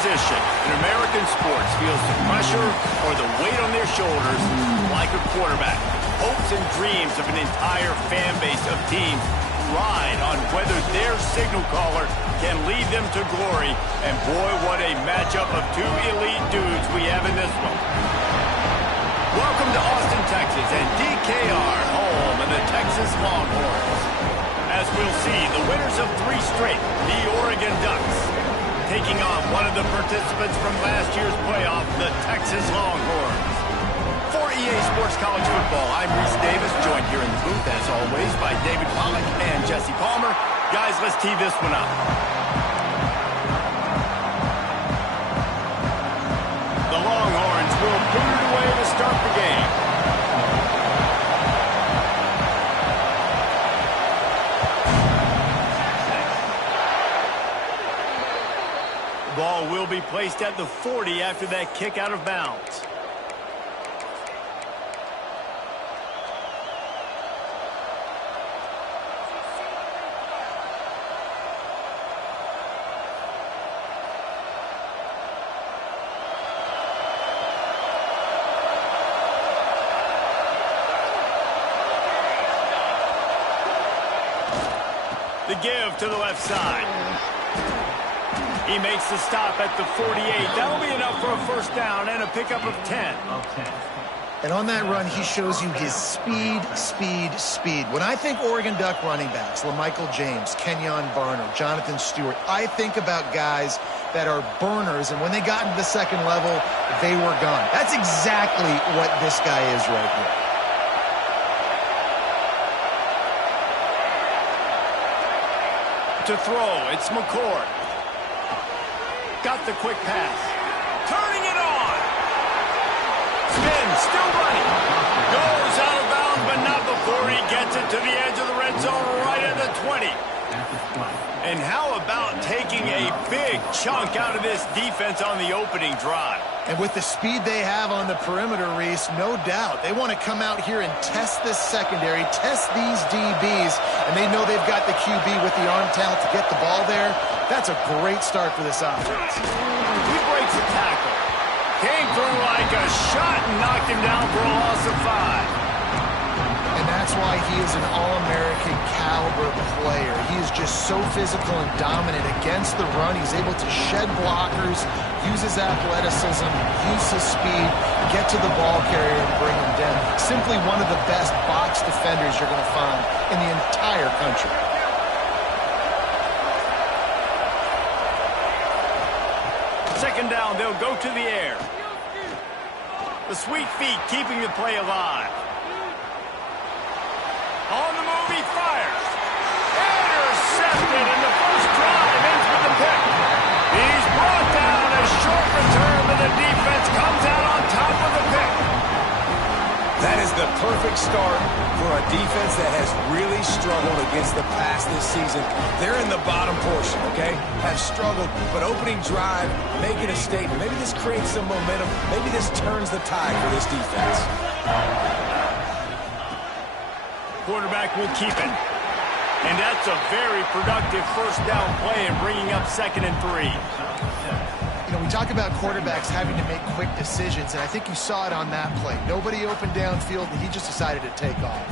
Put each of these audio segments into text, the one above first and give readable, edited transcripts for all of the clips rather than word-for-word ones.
position in American sports feels the pressure or the weight on their shoulders like a quarterback. Hopes and dreams of an entire fan base of teams ride on whether their signal caller can lead them to glory. And boy, what a matchup of two elite dudes we have in this one. Welcome to Austin, Texas, and DKR, home of the Texas Longhorns. As we'll see, the winners of 3 straight, the Oregon Ducks, taking on one of the participants from last year's playoff, the Texas Longhorns. For EA Sports College Football, I'm Reese Davis, joined here in the booth, as always, by David Pollack and Jesse Palmer. Guys, let's tee this one up. The Longhorns will boot it away to start the game. The ball will be placed at the 40 after that kick out of bounds. The give to the left side. He makes the stop at the 48. That'll be enough for a first down and a pickup of 10. And on that run, he shows you his speed. When I think Oregon Duck running backs, LaMichael James, Kenyon Barner, Jonathan Stewart, I think about guys that are burners, and when they got into the second level, they were gone. That's exactly what this guy is right here. To throw, it's McCord. Got the quick pass. Turning it on. Spin, still running. Goes out of bounds, but not before he gets it to the edge of the red zone right at the 20. And how about taking a big chunk out of this defense on the opening drive? And with the speed they have on the perimeter, Reese, no doubt, they want to come out here and test this secondary, test these DBs, and they know they've got the QB with the arm talent to get the ball there. That's a great start for this offense. He breaks a tackle. Came through like a shot and knocked him down for a loss of 5. And that's why he is an All-American caliber player. He is just so physical and dominant against the run. He's able to shed blockers, use his athleticism, use his speed, get to the ball carrier and bring him down. Simply one of the best box defenders you're going to find in the entire country. Second down, they'll go to the air. The sweet feet keeping the play alive. On the move, he fires. Intercepted, and the first drive ends with the pick. He's brought down, a short return, but the defense comes out on top of the pick. That is the perfect start for a defense that has really struggled against the pass this season. They're in the bottom portion, okay? Have struggled, but opening drive, making a statement. Maybe this creates some momentum. Maybe this turns the tide for this defense. Quarterback will keep it. And that's a very productive first down play and bringing up 2nd and 3. You know, we talk about quarterbacks having to make quick decisions, and I think you saw it on that play. Nobody open downfield, and he just decided to take off.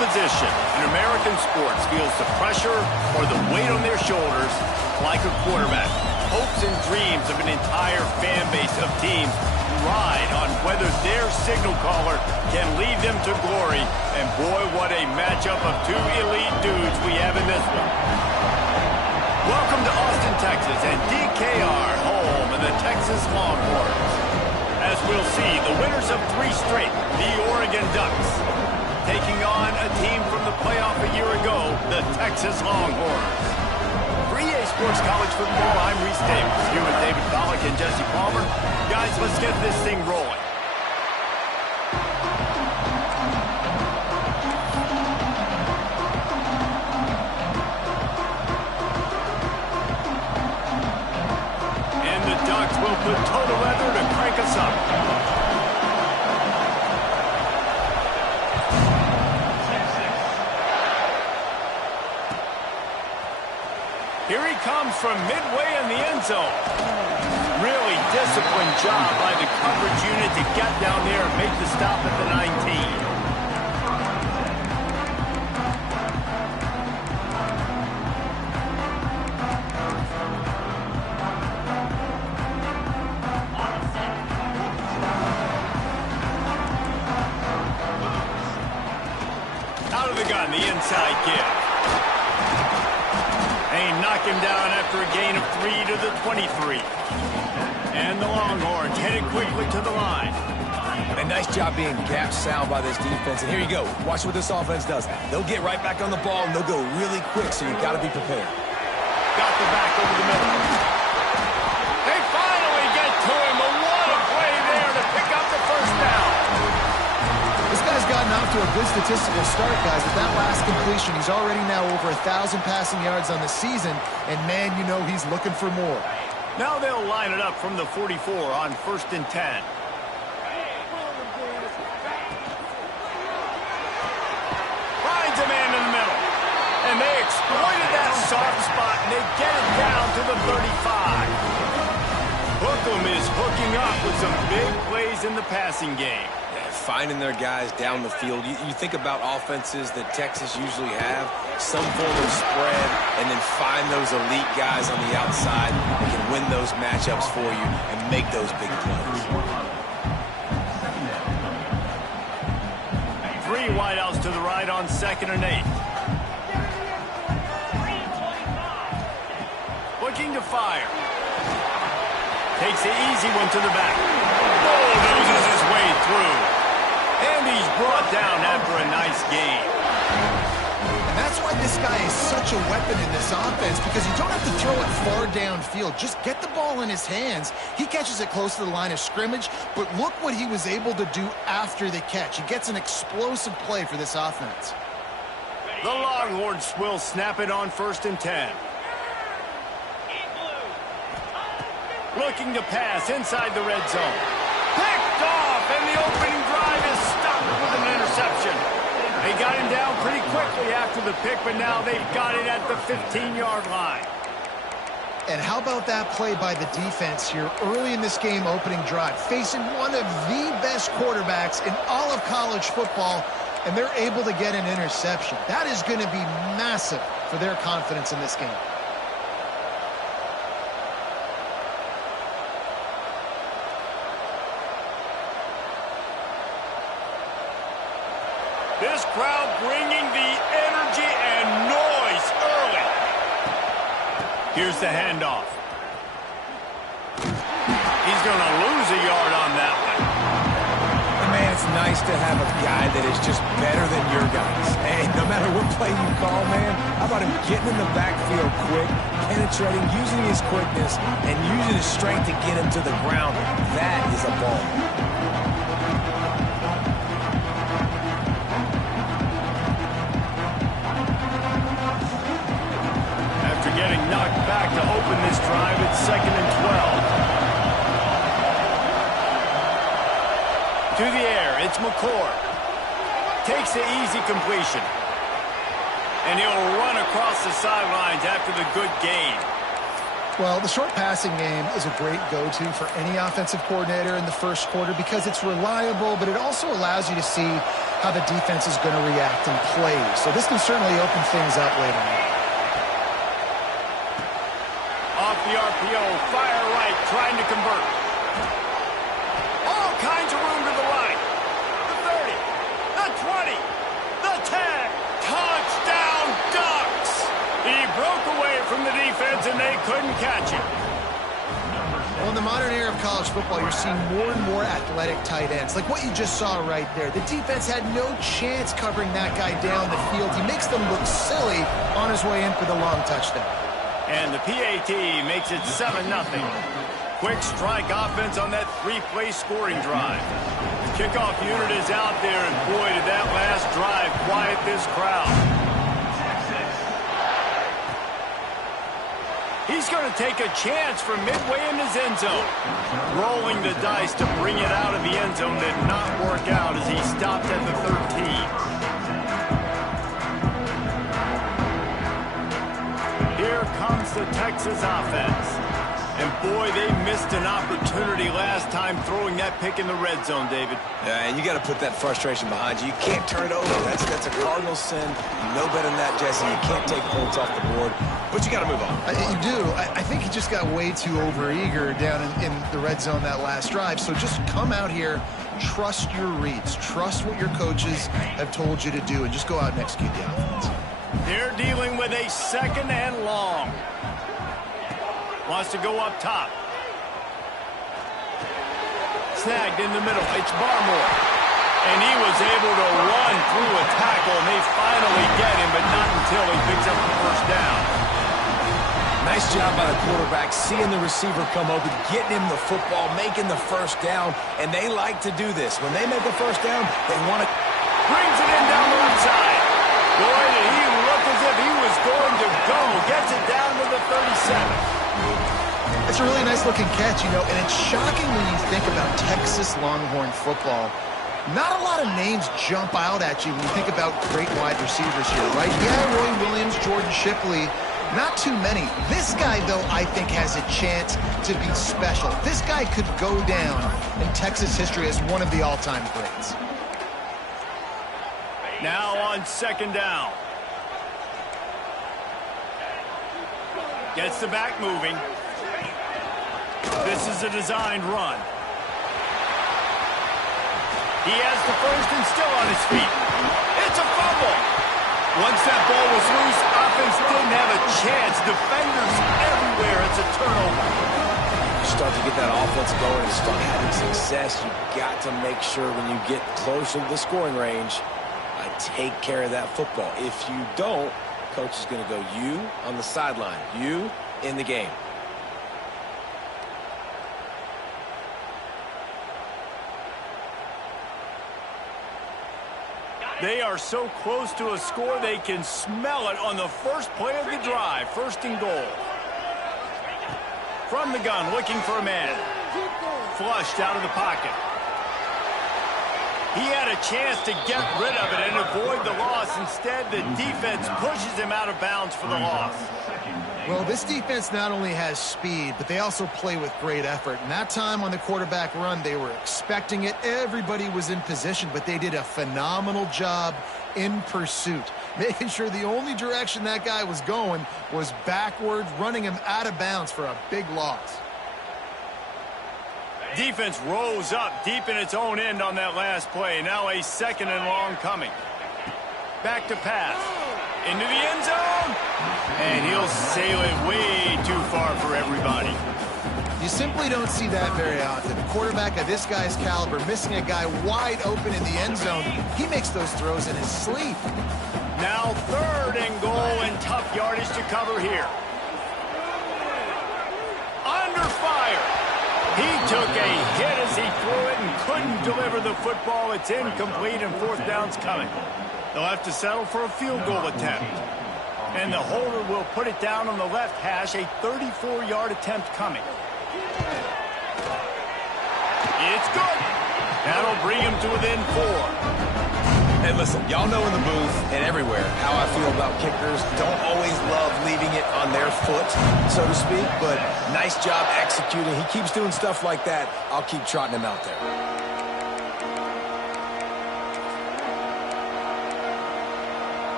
position in American sports feels the pressure or the weight on their shoulders like a quarterback. Hopes and dreams of an entire fan base of teams ride on whether their signal caller can lead them to glory. And boy, what a matchup of two elite dudes we have in this one. Welcome to Austin, Texas, and DKR, home of the Texas Longhorns. As we'll see, the winners of 3 straight, the Oregon Ducks, taking on a team from the playoff a year ago, the Texas Longhorns. For EA Sports College Football, I'm Reese Davis, here with David Pollack and Jesse Palmer. Guys, let's get this thing rolling. And the Ducks will put total weather to crank us up. Here he comes from midway in the end zone. Really disciplined job by the coverage unit to get down there and make the stop at the 19. Out of the gun, the inside give. They knock him down after a gain of 3 to the 23. And the Longhorns headed quickly to the line. A nice job being gap sound by this defense. And here you go. Watch what this offense does. They'll get right back on the ball, and they'll go really quick, so you got to be prepared. Got the back over the middle. They finally get to him. But what a play there to pick up the first down. This guy's gotten off to a good statistical start, guys. With that last completion, he's already now over 1,000 passing yards on the season, and man, you know he's looking for more. Now they'll line it up from the 44 on 1st and 10. Finds a man in the middle, and they exploited that soft spot, and they get it down to the 35. Hookem is hooking up with some big plays in the passing game. Finding their guys down the field. You think about offenses that Texas usually have, some form of spread, and then find those elite guys on the outside that can win those matchups for you and make those big plays. 3 wideouts to the right on 2nd and 8. Looking to fire. Takes the easy one to the back. Bulldozes his way through. And he's brought down after a nice game. And that's why this guy is such a weapon in this offense, because you don't have to throw it far downfield. Just get the ball in his hands. He catches it close to the line of scrimmage, but look what he was able to do after the catch. He gets an explosive play for this offense. The Longhorns will snap it on 1st and 10. Looking to pass inside the red zone. Picked off, and the opening drive is stopped with an interception. They got him down pretty quickly after the pick, but now they've got it at the 15-yard line. And how about that play by the defense here early in this game opening drive, facing one of the best quarterbacks in all of college football, and they're able to get an interception. That is going to be massive for their confidence in this game. This crowd bringing the energy and noise early. Here's the handoff. He's going to lose a yard on that one. And man, it's nice to have a guy that is just better than your guys. Hey, no matter what play you call, man, how about him getting in the backfield quick, penetrating, using his quickness, and using his strength to get him to the ground. That is a ball. Getting knocked back to open this drive at 2nd and 12. To the air, it's McCord. Takes the easy completion. And he'll run across the sidelines after the good gain. Well, the short passing game is a great go-to for any offensive coordinator in the first quarter because it's reliable, but it also allows you to see how the defense is going to react and play. So this can certainly open things up later on. Off the RPO, fire right, trying to convert. All kinds of room to the right. The 30, the 20, the 10. Touchdown Ducks! He broke away from the defense and they couldn't catch him. Well, in the modern era of college football, you're seeing more and more athletic tight ends, like what you just saw right there. The defense had no chance covering that guy down the field. He makes them look silly on his way in for the long touchdown. And the PAT makes it 7-0. Quick strike offense on that three-play scoring drive. The kickoff unit is out there, and boy, did that last drive quiet this crowd. He's going to take a chance from midway in his end zone. Rolling the dice to bring it out of the end zone did not work out as he stopped at the 13. Here comes the Texas offense. And boy, they missed an opportunity last time throwing that pick in the red zone, David. Yeah, and you got to put that frustration behind you. You can't turn it over. That's a cardinal sin. You know better than that, Jesse. You can't take points off the board, but you got to move on. You do. I think he just got way too overeager down in the red zone that last drive. So just come out here, trust your reads, trust what your coaches have told you to do, and just go out and execute the offense. They're dealing with a 2nd and long. Wants to go up top. Snagged in the middle. It's Barmore. And he was able to run through a tackle, and they finally get him, but not until he picks up the first down. Nice job by the quarterback, seeing the receiver come open, getting him the football, making the first down, and they like to do this. When they make a first down, they want to... Brings it in down the left side. Boy, did he look as if he was going to go. Gets it down to the 37. It's a really nice-looking catch, and it's shocking when you think about Texas Longhorn football. Not a lot of names jump out at you when you think about great wide receivers here, right? Yeah, Roy Williams, Jordan Shipley, not too many. This guy, though, I think has a chance to be special. This guy could go down in Texas history as one of the all-time greats. Now on 2nd down. Gets the back moving. This is a designed run. He has the first and still on his feet. It's a fumble. Once that ball was loose, offense didn't have a chance. Defenders everywhere. It's a turnover. You start to get that offense going and start having success. You've got to make sure when you get closer to the scoring range, take care of that football. If you don't, coach is going to go you on the sideline, you in the game. They are so close to a score, they can smell it on the first play of the drive. 1st and goal. From the gun, looking for a man. Flushed out of the pocket. He had a chance to get rid of it and avoid the loss. Instead, the defense pushes him out of bounds for the loss. Well, this defense not only has speed, but they also play with great effort. And that time on the quarterback run, they were expecting it. Everybody was in position, but they did a phenomenal job in pursuit, making sure the only direction that guy was going was backwards, running him out of bounds for a big loss. Defense rose up deep in its own end on that last play. Now a 2nd and long coming. Back to pass. Into the end zone. And he'll sail it way too far for everybody. You simply don't see that very often. A quarterback of this guy's caliber missing a guy wide open in the end zone. He makes those throws in his sleep. Now 3rd and goal and tough yardage to cover here. Under fire. He took a hit as he threw it and couldn't deliver the football. It's incomplete and 4th down's coming. They'll have to settle for a field goal attempt. And the holder will put it down on the left hash, a 34-yard attempt coming. It's good. That'll bring him to within 4. Hey, listen, y'all know in the booth and everywhere how I feel about kickers. Don't always love leaving it on their foot, so to speak, but nice job executing. He keeps doing stuff like that. I'll keep trotting him out there.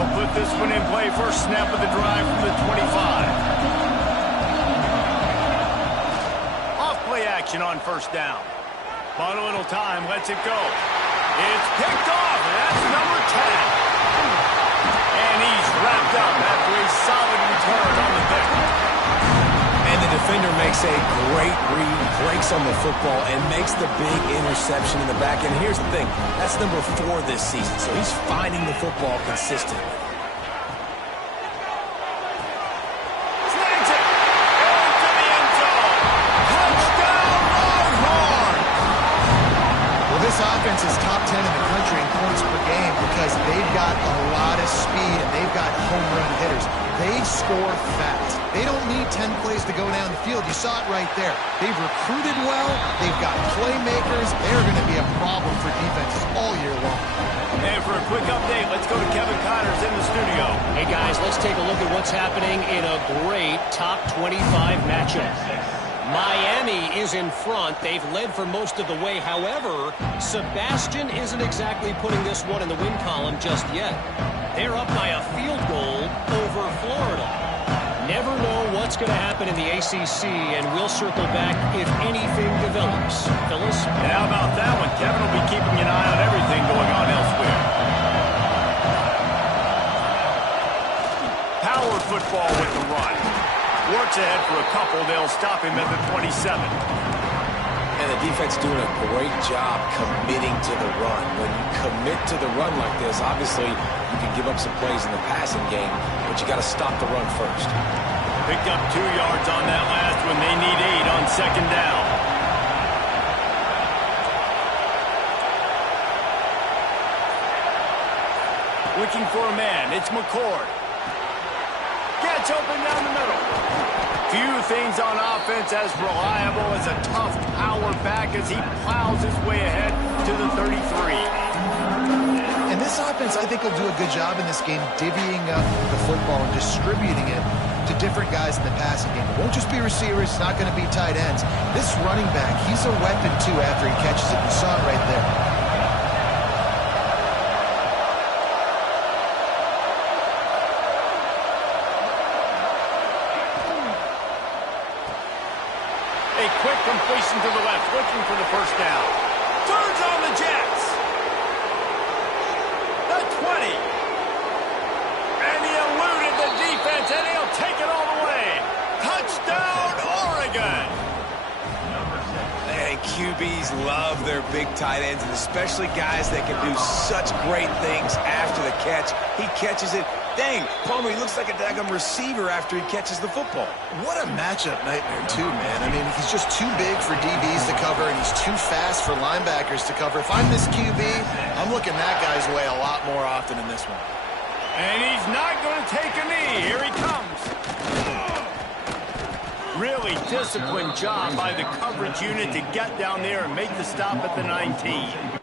They'll put this one in play. First snap of the drive from the 25. Off play action on first down. Bought a little time, lets it go. It's picked off, and that's number 10. And he's wrapped up after a solid return on the pick. And the defender makes a great read, breaks on the football, and makes the big interception in the back. And here's the thing, that's number 4 this season, so he's finding the football consistently. Snags it! Into the end zone! Touchdown, Longhorns! Well, this offense is top 10 in the country in points per game because they've got a lot of speed and they've got home run hitters. They score fast. They don't need 10 plays to go down the field. You saw it right there. They've recruited well. They've got playmakers. They're going to be a problem for defenses all year long. And for a quick update, let's go to Kevin Connors in the studio. Hey, guys, let's take a look at what's happening in a great top 25 matchup. Miami is in front. They've led for most of the way. However, Sebastian isn't exactly putting this one in the win column just yet. They're up by a field goal over Florida. Never know what's going to happen in the ACC, and we'll circle back if anything develops. Phyllis? And how about that one? Kevin will be keeping an eye on everything going on elsewhere. Power football with the run. Works ahead for a couple. They'll stop him at the 27. And the defense doing a great job committing to the run. When you commit to the run like this, obviously you can give up some plays in the passing game, but you got to stop the run first. Picked up 2 yards on that last one. They need 8 on second down. Looking for a man. It's McCord. Gets open down the middle. Few things on offense as reliable as a tough power back as he plows his way ahead to the 33. And this offense, I think, will do a good job in this game divvying up the football and distributing it to different guys in the passing game. It won't just be receivers. It's not going to be tight ends. This running back, he's a weapon, too, after he catches it. You saw it right there. A quick completion to the left, looking for the first down. Turns on the Jets. The 20. And he eluded the defense, and he'll take it all the way. Touchdown, Oregon. And QBs love their big tight ends, and especially guys that can do such great things after the catch. He catches it. Dang, Palmer, he looks like a daggum receiver after he catches the football. What a matchup nightmare, too, man. I mean, he's just too big for DBs to cover, and he's too fast for linebackers to cover. If I'm this QB, I'm looking that guy's way a lot more often in this one. And he's not going to take a knee. Here he comes. Really disciplined job by the coverage unit to get down there and make the stop at the 19.